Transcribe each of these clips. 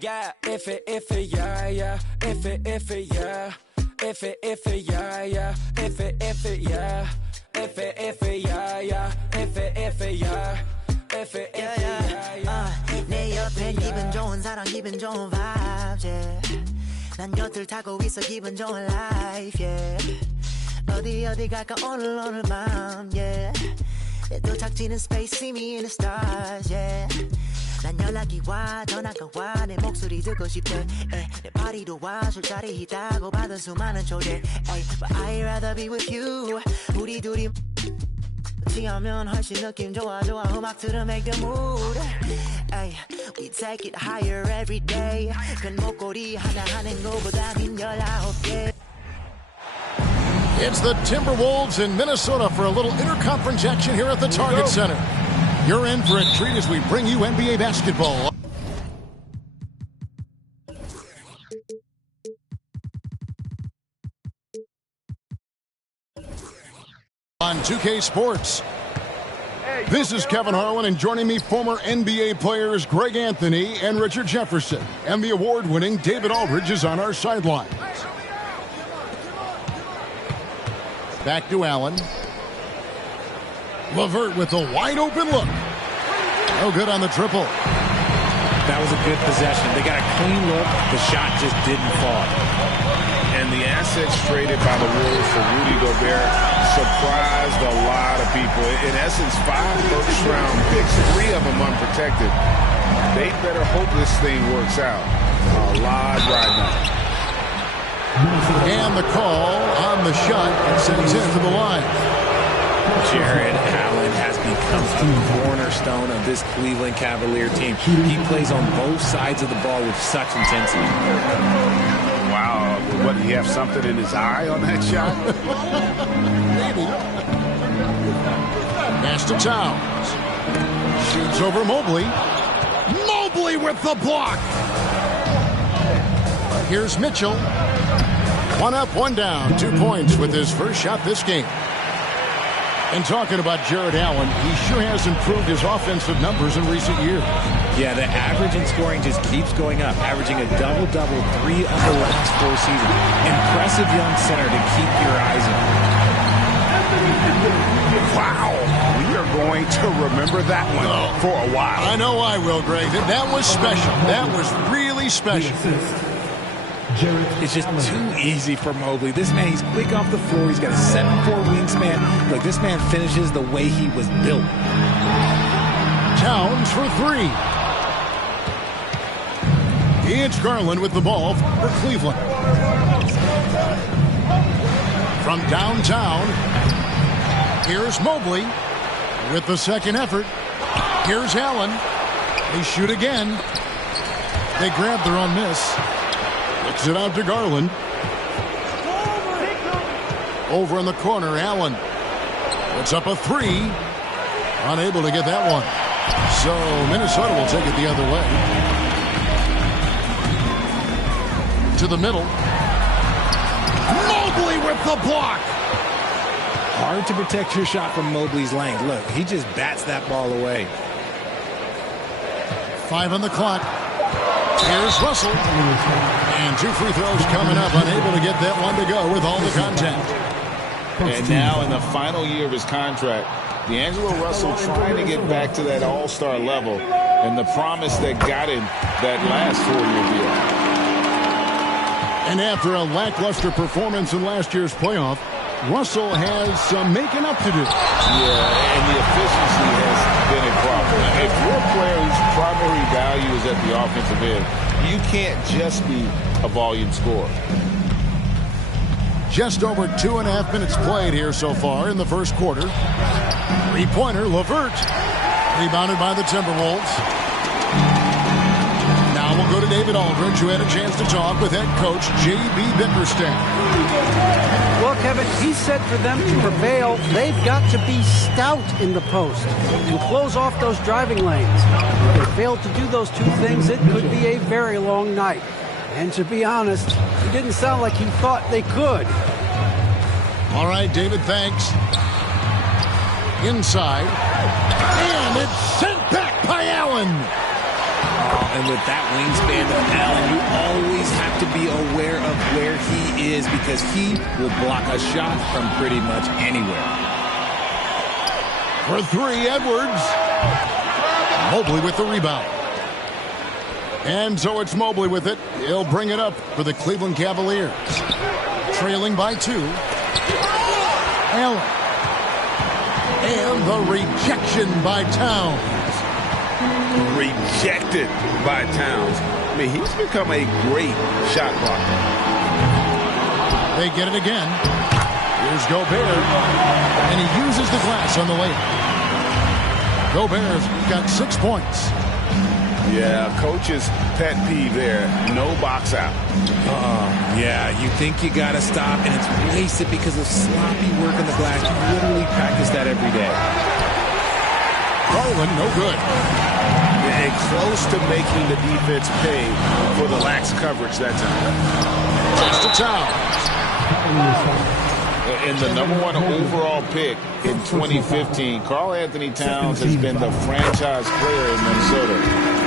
yeah, if it, yeah, yeah, if it, yeah, if it, yeah, yeah, if it, yeah, if it, yeah, yeah, if it, yeah. 내 옆에 기분 좋은 사람 기분 좋은 vibes yeah. 난 곁을 타고 있어 기분 좋은 life yeah. 어디 갈까 오늘 밤 yeah. 도착지는 space see me in the stars yeah. 난 연락이 와 전화가 와 내 목소리 듣고 싶대 내 파티도 와 술자리 있다고 받은 수많은 초대 But I'd rather be with you 우리 둘이 하면 훨씬 느낌 좋아 음악 들어 make the mood ay, we take it higher every day 큰 목걸이 하나 하는 거보다 힘 19개 It's the Timberwolves in Minnesota for a little interconference action here at the Target Center. You're in for a treat as we bring you NBA basketball. On 2K Sports. This is Kevin Harlan, and joining me, former NBA players Greg Anthony and Richard Jefferson. And the award-winning David Aldridge is on our sidelines. Back to Allen. LeVert with a wide-open look. No good on the triple. That was a good possession. They got a clean look. The shot just didn't fall. And the assets traded by the Wolves for Rudy Gobert surprised a lot of people. In essence, 5 first-round picks, 3 of them unprotected. They better hope this thing works out. A lot right now. And the call on the shot sends him to the line. Jared Allen has become the cornerstone of this Cleveland Cavalier team. He plays on both sides of the ball with such intensity. Wow, what, did he have something in his eye on that shot? Maybe. Pass to Towns. Shoots over Mobley. Mobley with the block. Here's Mitchell. 1 up, 1 down. 2 points with his first shot this game. And talking about Jared Allen, he sure has improved his offensive numbers in recent years. Yeah, the average in scoring just keeps going up, averaging a double-double 3 of the last 4 seasons. Impressive young center to keep your eyes on. Wow, we are going to remember that one for a while. I know I will, Greg. That was special. That was really special. It's just too easy for Mobley. This man, he's quick off the floor. He's got a 7'4" wingspan. Look, this man finishes the way he was built. Towns for 3. It's Garland with the ball for Cleveland. From downtown, here's Mobley with the second effort. Here's Allen. They shoot again. They grab their own miss. Kicks it out to Garland. Over in the corner, Allen puts up a 3. Unable to get that one. So Minnesota will take it the other way. To the middle. Mobley with the block. Hard to protect your shot from Mobley's length. Look, he just bats that ball away. 5 on the clock. Here's Russell. And 2 free throws coming up. Unable to get that one to go with all the contact. And now in the final year of his contract, D'Angelo Russell trying to get back to that all-star level and the promise that got him that last 4-year deal. And after a lackluster performance in last year's playoff, Russell has some making up to do. Yeah, and the efficiency has been a problem. If you're a player whose primary value is at the offensive end, you can't just be a volume scorer. Just over 2.5 minutes played here so far in the first quarter. 3-pointer, LeVert. Rebounded by the Timberwolves. Now we'll go to David Aldridge, who had a chance to talk with head coach J.B. Bickerstaff. Well, Kevin, he said for them to prevail, they've got to be stout in the post and close off those driving lanes. If they fail to do those 2 things, it could be a very long night. And to be honest, it didn't sound like he thought they could. All right, David, thanks. Inside. And it's sent back by Allen. And with that wingspan of Allen, you always have to be aware of where he is because he will block a shot from pretty much anywhere. For three, Edwards. Mobley with the rebound. And so it's Mobley with it. He'll bring it up for the Cleveland Cavaliers. Trailing by 2. Allen. And the rejection by Towns. Rejected by Towns. I mean, he's become a great shot blocker. They get it again. Here's Gobert. And he uses the glass on the layup. Gobert's got 6 points. Yeah, coach's pet peeve there. No box out. Yeah, you think you got to stop, and it's wasted because of sloppy work on the glass. You literally practice that every day. Garland, no good. And close to making the defense pay for the lax coverage that time. Just a Towns. In the #1 overall pick in 2015, Karl Anthony Towns has been the franchise player in Minnesota,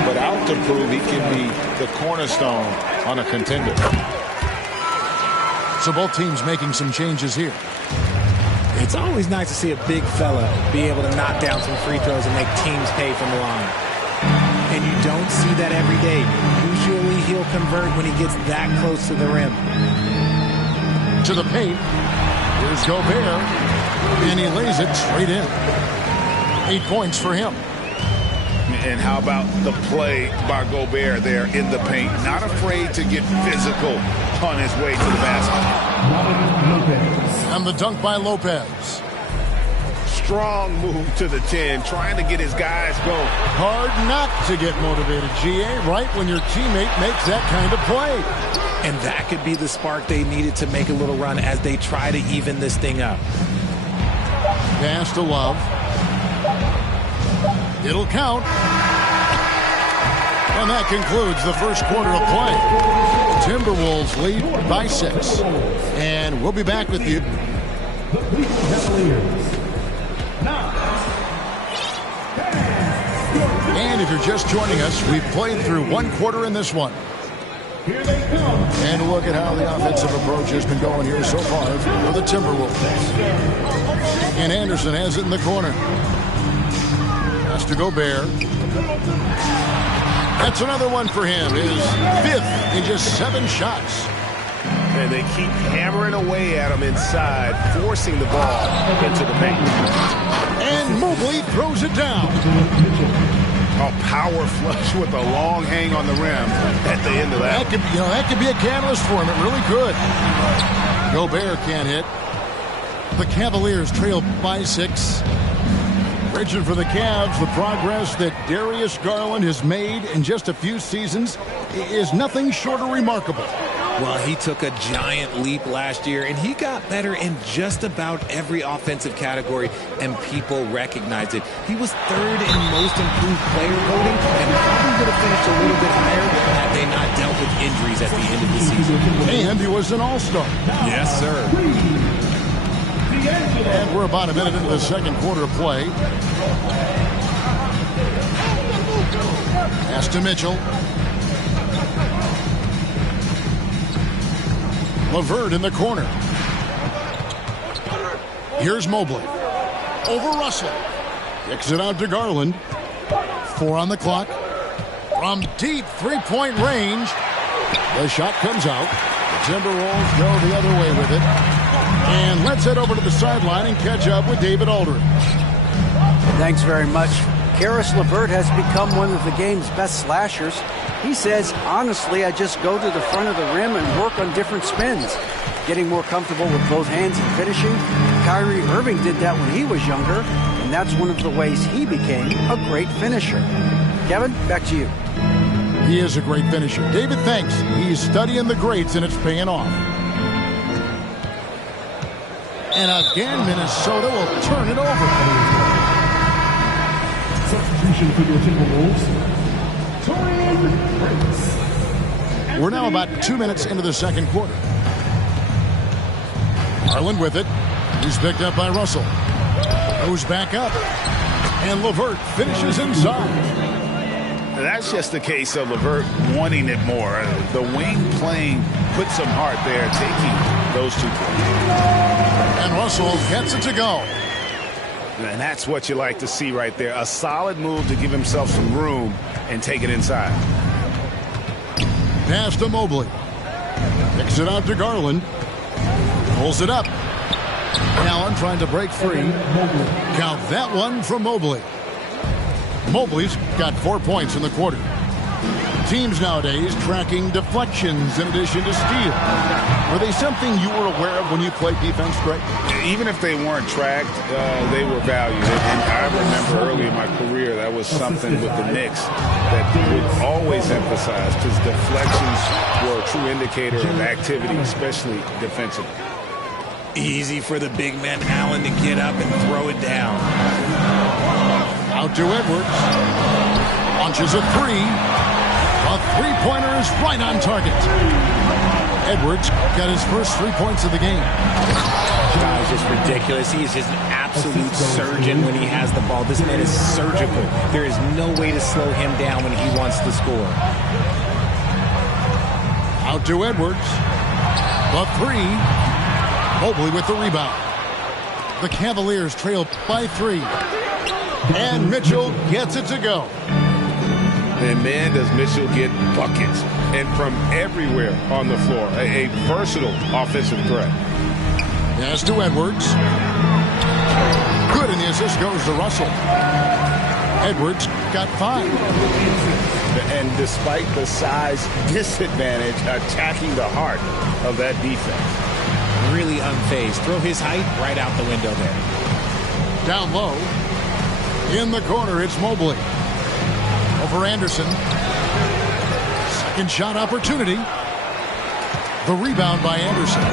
but out to prove he can be the cornerstone on a contender. So both teams making some changes here. It's always nice to see a big fella be able to knock down some free throws and make teams pay from the line. And you don't see that every day. Usually he'll convert when he gets that close to the rim. To the paint. Here's Gobert. And he lays it straight in. 8 points for him. And how about the play by Gobert there in the paint? Not afraid to get physical on his way to the basket. And the dunk by Lopez. Strong move to the 10, trying to get his guys going. Hard not to get motivated, GA, right when your teammate makes that kind of play. And that could be the spark they needed to make a little run as they try to even this thing up. Pass to Love. It'll count. And that concludes the first quarter of play. Timberwolves lead by 6. And we'll be back with you. And if you're just joining us, we've played through 1 quarter in this one. Here they come. And look at how the offensive approach has been going here so far for the Timberwolves. And Anderson has it in the corner. Has to Gobert. That's another one for him. His 5th in just 7 shots. And they keep hammering away at him inside, forcing the ball into the paint. And Mobley throws it down. A power flush with a long hang on the rim at the end of that. That could be a catalyst for him. It really could. Gobert can't hit. The Cavaliers trail by 6. Richard, for the Cavs, the progress that Darius Garland has made in just a few seasons is nothing short of remarkable. Well, he took a giant leap last year, and he got better in just about every offensive category, and people recognized it. He was 3rd in most improved player voting, and probably would have finished a little bit higher had they not dealt with injuries at the end of the season. And he was an all-star. Yes, sir. And we're about a minute into the second quarter of play. Pass to Mitchell. LeVert in the corner. Here's Mobley. Over Russell. Kicks it out to Garland. 4 on the clock. From deep three-point range. The shot comes out. The Timberwolves go the other way with it. And let's head over to the sideline and catch up with David Aldridge. Thanks very much. Karis LeVert has become one of the game's best slashers. He says, honestly, I just go to the front of the rim and work on different spins, getting more comfortable with both hands and finishing. Kyrie Irving did that when he was younger, and that's one of the ways he became a great finisher. Kevin, back to you. He is a great finisher. David, thanks. He's studying the greats, and it's paying off. And again, Minnesota will turn it over. Substitution for your Timberwolves. We're now about 2 minutes into the second quarter. Garland with it. He's picked up by Russell. Goes back up. And LeVert finishes inside. That's just a case of LeVert wanting it more. The wing playing put some heart there, taking those 2 points. And Russell gets it to go. And that's what you like to see right there. A solid move to give himself some room and take it inside. Pass to Mobley. Kicks it out to Garland. Pulls it up. Allen trying to break free. Count that one from Mobley. Mobley's got 4 points in the quarter. Teams nowadays tracking deflections in addition to steals. Were they something you were aware of when you played defense, Greg? Even if they weren't tracked, they were valued. And I remember early in my career, that was something with the Knicks that would always emphasize, because deflections were a true indicator of activity, especially defensively. Easy for the big man Allen to get up and throw it down. Out to Edwards. Launches a three. A three-pointer is right on target. Edwards got his first 3 points of the game. That is just ridiculous. He is just an absolute surgeon when he has the ball. This man is surgical. There is no way to slow him down when he wants to score. Out to Edwards. The three. Mobley with the rebound. The Cavaliers trail by 3. And Mitchell gets it to go. And man, does Mitchell get buckets. And from everywhere on the floor. A versatile offensive threat. Pass to Edwards. Good, and the assist goes to Russell. Edwards got 5. And despite the size disadvantage, attacking the heart of that defense. Really unfazed. Throw his height right out the window there. Down low. In the corner, it's Mobley. Over Anderson. Second shot opportunity. The rebound by Anderson.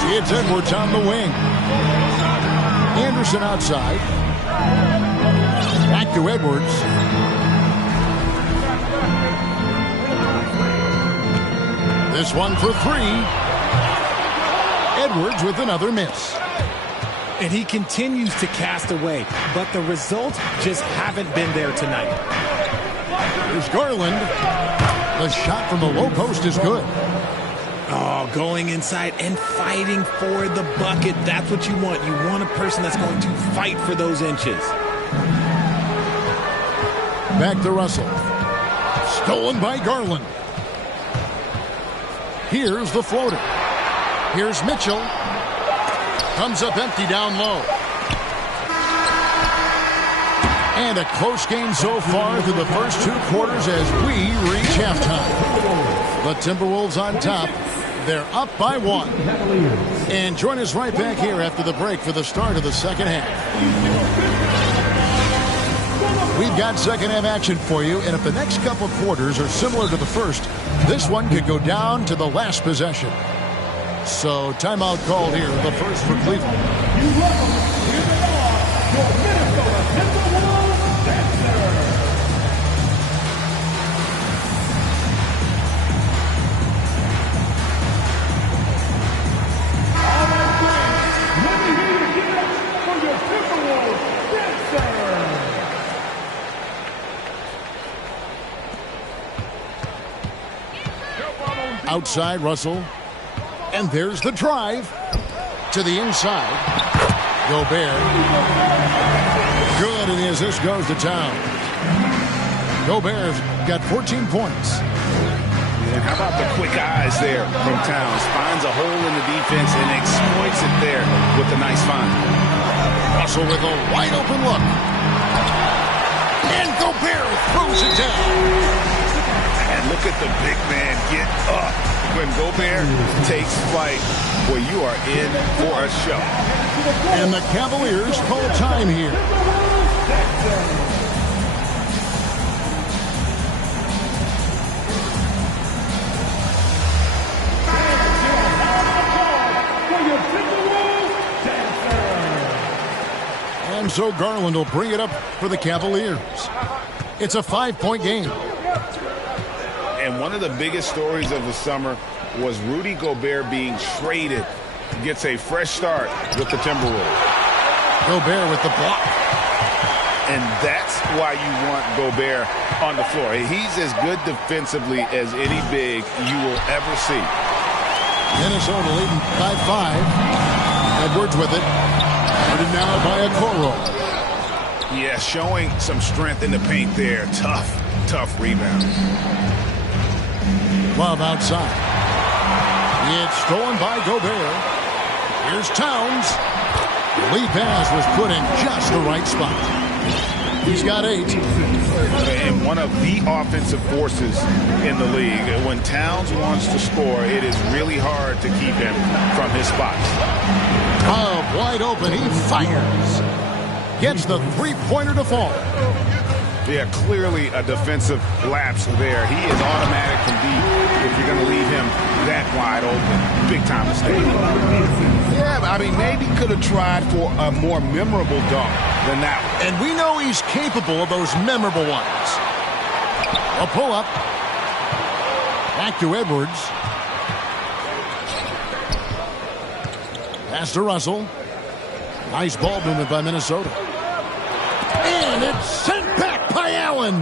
See, it's Edwards on the wing. Anderson outside. Back to Edwards. This one for 3. Edwards with another miss. And he continues to cast away, but the results just haven't been there tonight. Here's Garland. The shot from the low post is good. Oh, going inside and fighting for the bucket. That's what you want. You want a person that's going to fight for those inches. Back to Russell. Stolen by Garland. Here's the floater. Here's Mitchell. Comes up empty down low. And a close game so far through the first 2 quarters as we reach halftime. The Timberwolves on top. They're up by 1. And join us right back here after the break for the start of the second half. We've got second half action for you, and if the next couple quarters are similar to the first, this one could go down to the last possession. So timeout called here, the first for Cleveland. You welcome here they are, your Minnesota Timberwolves dancers. All right, friends, let me hear you get up for your Timberwolves dancers. Outside, Russell. And there's the drive to the inside. Gobert. Good, and the assist goes to Towns. Gobert's got 14 points. And how about the quick eyes there from Towns? Finds a hole in the defense and exploits it there with a nice find. Russell with a wide open look. And Gobert throws it down. And look at the big man get up. When Gobert takes flight, well, you are in for a show. And the Cavaliers call time here. And so Garland will bring it up for the Cavaliers. It's a 5-point game. And one of the biggest stories of the summer was Rudy Gobert being traded. Gets a fresh start with the Timberwolves. Gobert with the block. And that's why you want Gobert on the floor. He's as good defensively as any big you will ever see. Minnesota leading by 5. Edwards with it. Guarded now by Okoro. Yeah, showing some strength in the paint there. Tough rebound. Love outside. It's stolen by Gobert. Here's Towns. The lead pass was put in just the right spot. He's got 8. And one of the offensive forces in the league. When Towns wants to score, it is really hard to keep him from his spots. Wide open, he fires. Gets the three-pointer to fall. Yeah, clearly a defensive lapse there. He is automatic from deep if you're going to leave him that wide open. Big time mistake. Yeah, I mean, maybe could have tried for a more memorable dunk than that one. And we know he's capable of those memorable ones. A pull-up. Back to Edwards. Pass to Russell. Nice ball movement by Minnesota. And it's sent back by Allen.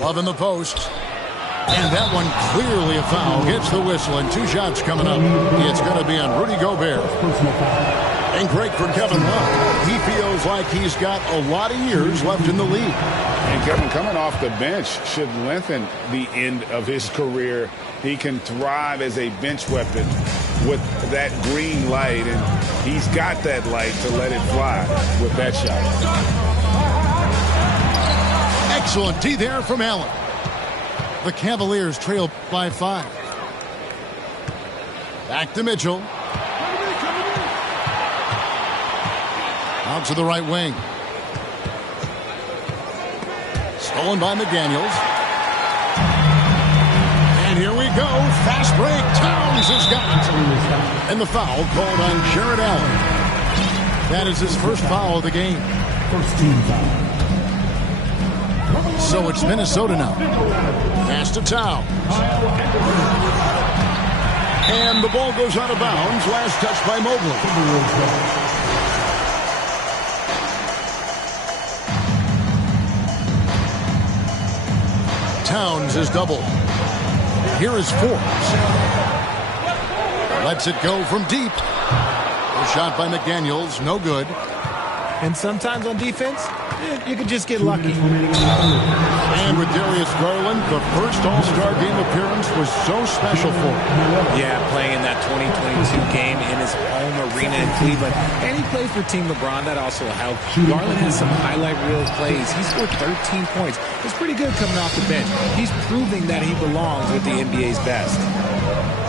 Love in the post. And that one clearly a foul. Gets the whistle and 2 shots coming up. It's going to be on Rudy Gobert. And great for Kevin Love. He feels like he's got a lot of years left in the league. And Kevin, coming off the bench should lengthen the end of his career. He can thrive as a bench weapon with that green light, and he's got that light to let it fly with that shot. Excellent D there from Allen. The Cavaliers trail by 5. Back to Mitchell. Out to the right wing. Stolen by McDaniels. And here we go. Fast break. Towns has got it. And the foul called on Jared Allen. That is his first foul of the game. First team foul. So it's Minnesota now. Pass to Towns. And the ball goes out of bounds. Last touch by Mobley. Towns is doubled. Here is Forbes. Lets it go from deep. A shot by McDaniels. No good. And sometimes on defense, you could just get lucky. And with Darius Garland, the first All-Star game appearance was so special for him. Yeah, playing in that 2022 game in his home arena in Cleveland. And he played for Team LeBron. That also helped. Garland has some highlight reel plays. He scored 13 points. It's pretty good coming off the bench. He's proving that he belongs with the NBA's best.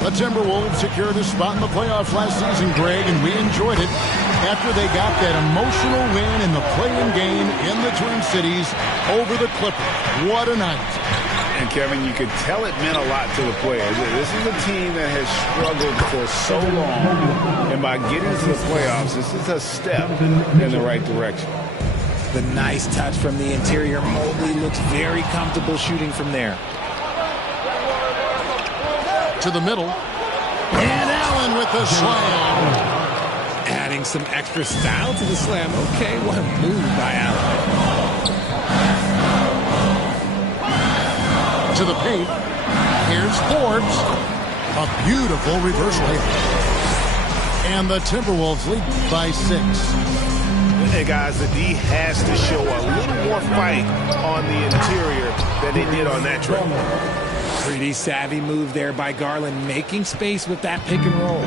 The Timberwolves secured a spot in the playoffs last season, Greg, and we enjoyed it after they got that emotional win in the play-in game in the Twin Cities over the Clippers. What a night. And, Kevin, you could tell it meant a lot to the players. This is a team that has struggled for so long, and by getting to the playoffs, this is a step in the right direction. The nice touch from the interior. Mobley looks very comfortable shooting from there. To the middle. And Allen with the slam. Adding some extra style to the slam. Okay, what a move by Allen. To the paint. Here's Forbes. A beautiful reverse layup. And the Timberwolves lead by 6. Hey, guys, the D has to show a little more fight on the interior than they did on that trip. Pretty savvy move there by Garland, making space with that pick and roll.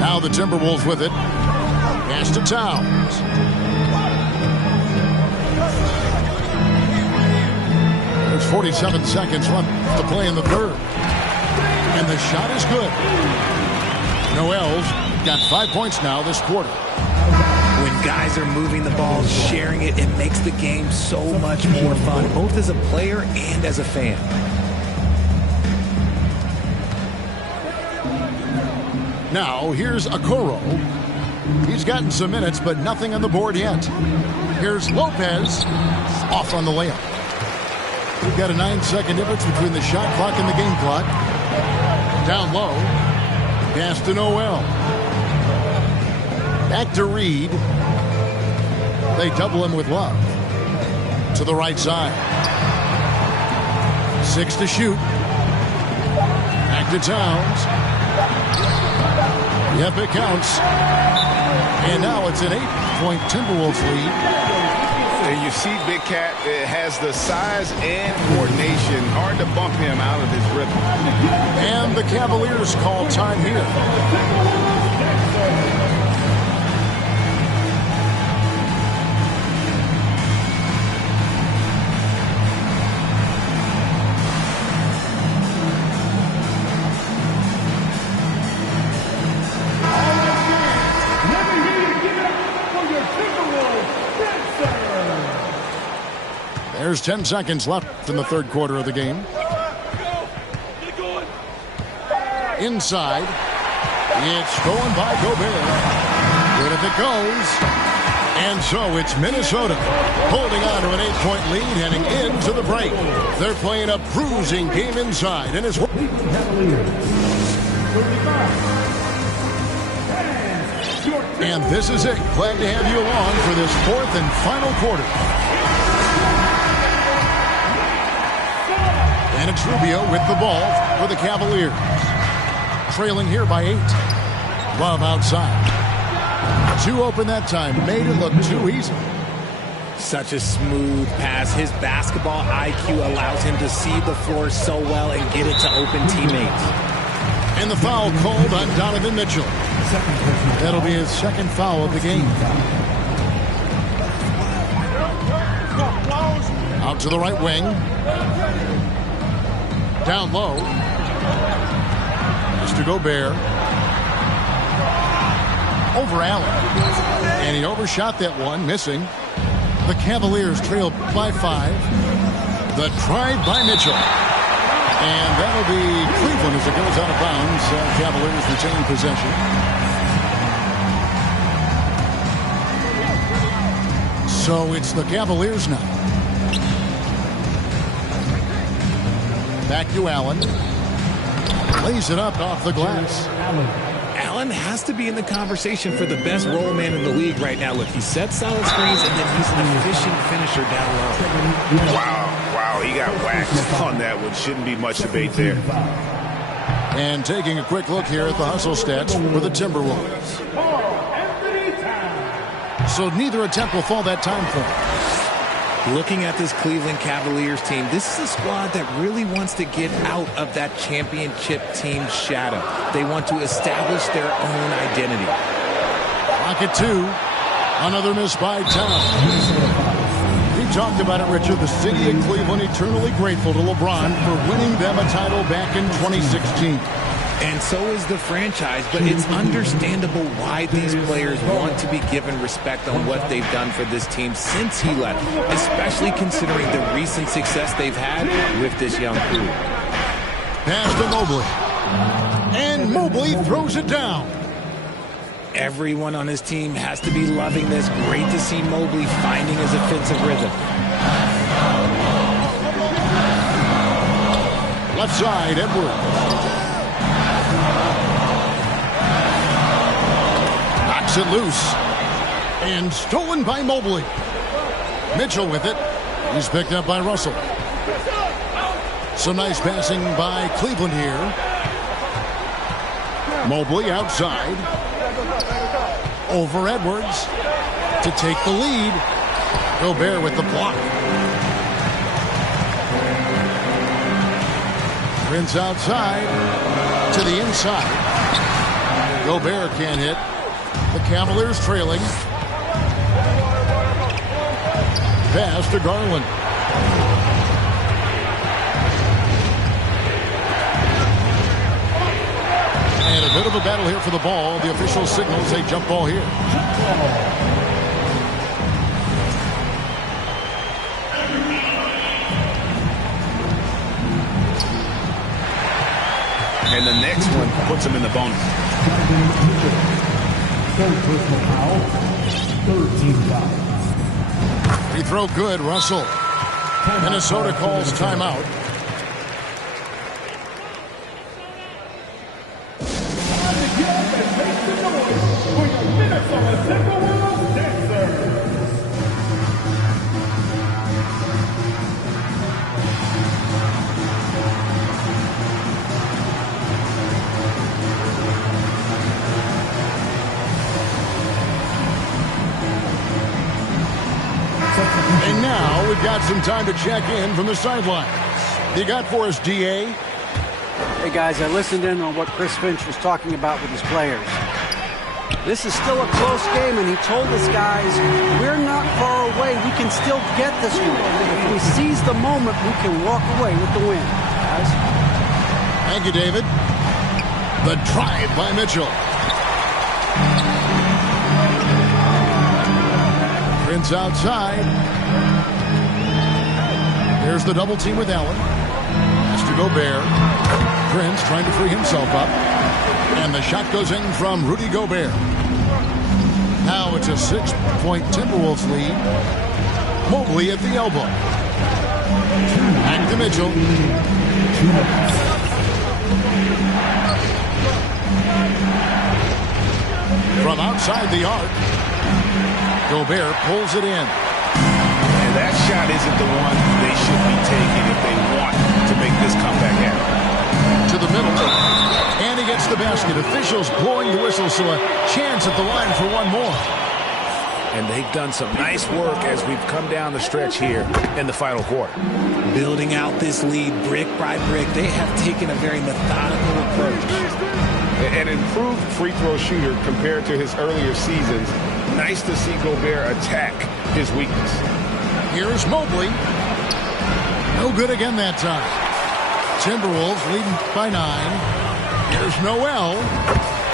Now the Timberwolves with it. Pass to Towns. There's 47 seconds left to play in the third. And the shot is good. Noel's got 5 points now this quarter. When guys are moving the ball, sharing it, it makes the game so much more fun, both as a player and as a fan. Now, here's Okoro. He's gotten some minutes, but nothing on the board yet. Here's Lopez. Off on the layup. We've got a 9-second difference between the shot clock and the game clock. Down low. Pass to Noel. Back to Reed. They double him with Love. To the right side. 6 to shoot. Back to Towns. Yep, it counts. And now it's an 8-point Timberwolves lead. And you see Big Cat has the size and coordination. Hard to bump him out of his rhythm. And the Cavaliers call time here. There's 10 seconds left in the third quarter of the game. Inside. It's going by Gobert. Good if it goes. And so it's Minnesota holding on to an 8-point lead heading into the break. They're playing a bruising game inside. And it's... And this is it. Glad to have you along for this fourth and final quarter. And it's Rubio with the ball for the Cavaliers. Trailing here by 8. Love outside. 2 open that time. Made it look too easy. Such a smooth pass. His basketball IQ allows him to see the floor so well and get it to open teammates. And the foul called on Donovan Mitchell. That'll be his second foul of the game. Out to the right wing. Down low. Mr. Gobert. Over Allen. And he overshot that one, missing. The Cavaliers trail by 5. The drive by Mitchell. And that'll be Cleveland as it goes out of bounds. Cavaliers retain possession. So it's the Cavaliers now. Back to Allen. Lays it up off the glass. Allen has to be in the conversation for the best roll man in the league right now. Look, he sets solid screens, and then he's an efficient finisher down low. Wow, he got waxed on that one. Shouldn't be much debate there. And taking a quick look here at the hustle stats for the Timberwolves. So neither attempt will fall that time point. Looking at this Cleveland Cavaliers team, this is a squad that really wants to get out of that championship team shadow. They want to establish their own identity. Pocket 2. Another miss by Towns. We talked about it, Richard. The city of Cleveland eternally grateful to LeBron for winning them a title back in 2016. And so is the franchise, but it's understandable why these players want to be given respect on what they've done for this team since he left, especially considering the recent success they've had with this young crew. Pass to Mobley. And Mobley throws it down. Everyone on his team has to be loving this. Great to see Mobley finding his offensive rhythm. Left side, Edwards. Knocks it loose. And stolen by Mobley. Mitchell with it. He's picked up by Russell. Some nice passing by Cleveland here. Mobley outside. Over Edwards to take the lead. Gobert with the block. Prince outside to the inside. Gobert can't hit. The Cavaliers trailing. Pass to Garland. And a bit of a battle here for the ball. The official signals a jump ball here. And the next one puts him in the bonus. Third personal foul. 13 foul. Free throw good, Russell. Minnesota calls timeout. Timberwolves dancers. And now we've got some time to check in from the sidelines. You got for us, DA? Hey guys, I listened in on what Chris Finch was talking about with his players. This is still a close game, and he told us guys, we're not far away. We can still get this one. If we seize the moment, we can walk away with the win. Guys? Thank you, David. The drive by Mitchell. Prince outside. There's the double team with Allen. Has to Gobert. Prince trying to free himself up. And the shot goes in from Rudy Gobert. Now it's a 6-point Timberwolves lead. Mobley at the elbow. Back to Mitchell. From outside the arc. Gobert pulls it in. And that shot isn't the one they should be taking if they want to make this comeback happen. To the middle. And he gets the basket. Officials blowing the whistle, so a chance at the line for one more. And they've done some nice work as we've come down the stretch here in the final quarter. Building out this lead brick by brick, they have taken a very methodical approach. An improved free throw shooter compared to his earlier seasons. Nice to see Gobert attack his weakness. Here's Mobley. No good again that time. Timberwolves leading by 9. Here's Noel.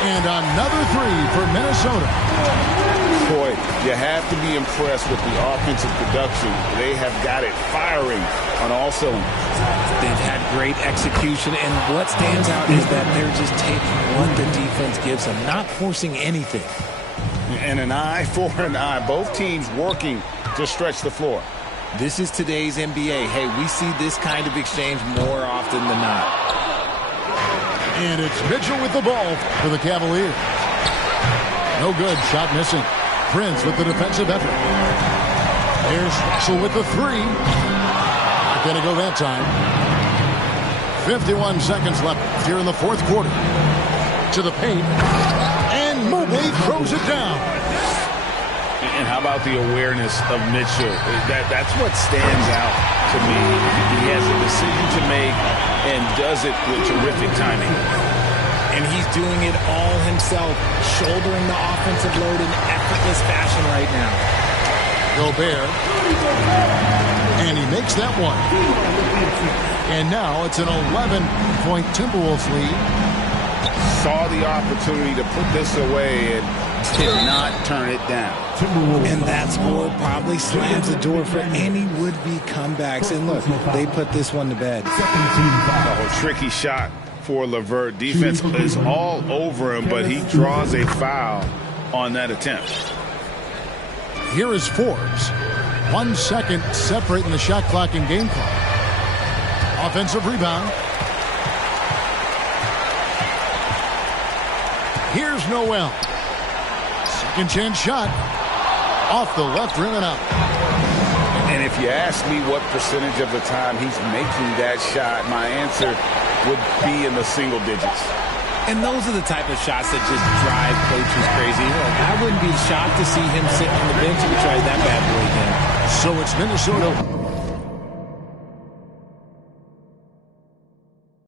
And another three for Minnesota. Boy, you have to be impressed with the offensive production. They have got it firing on all cylinders. They've had great execution, and what stands out is that they're just taking what the defense gives them, not forcing anything. And an eye for an eye. Both teams working to stretch the floor. This is today's NBA. Hey, we see this kind of exchange more often than not. And it's Mitchell with the ball for the Cavaliers. No good. Shot missing. Prince with the defensive effort. Here's Russell with the three. Not going to go that time. 51 seconds left here in the fourth quarter. To the paint. And Mobley throws it down. And how about the awareness of Mitchell? That's what stands out to me. He has a decision to make and does it with terrific timing. And he's doing it all himself, shouldering the offensive load in effortless fashion right now. Gobert. And he makes that one. And now it's an 11-point Timberwolves lead. Saw the opportunity to put this away and did not turn it down. And that score probably slams the door for any would-be comebacks. And look, they put this one to bed. Oh, tricky shot for LeVert. Defense is all over him, but he draws a foul on that attempt. Here is Forbes. 1 second separating the shot clock and game clock. Offensive rebound. Here's Noel. Second chance shot. Off the left rim and out. And if you ask me what percentage of the time he's making that shot, my answer would be in the single digits. And those are the type of shots that just drive coaches crazy. Look, I wouldn't be shocked to see him sitting on the bench if he tries that bad boy again. So it's Minnesota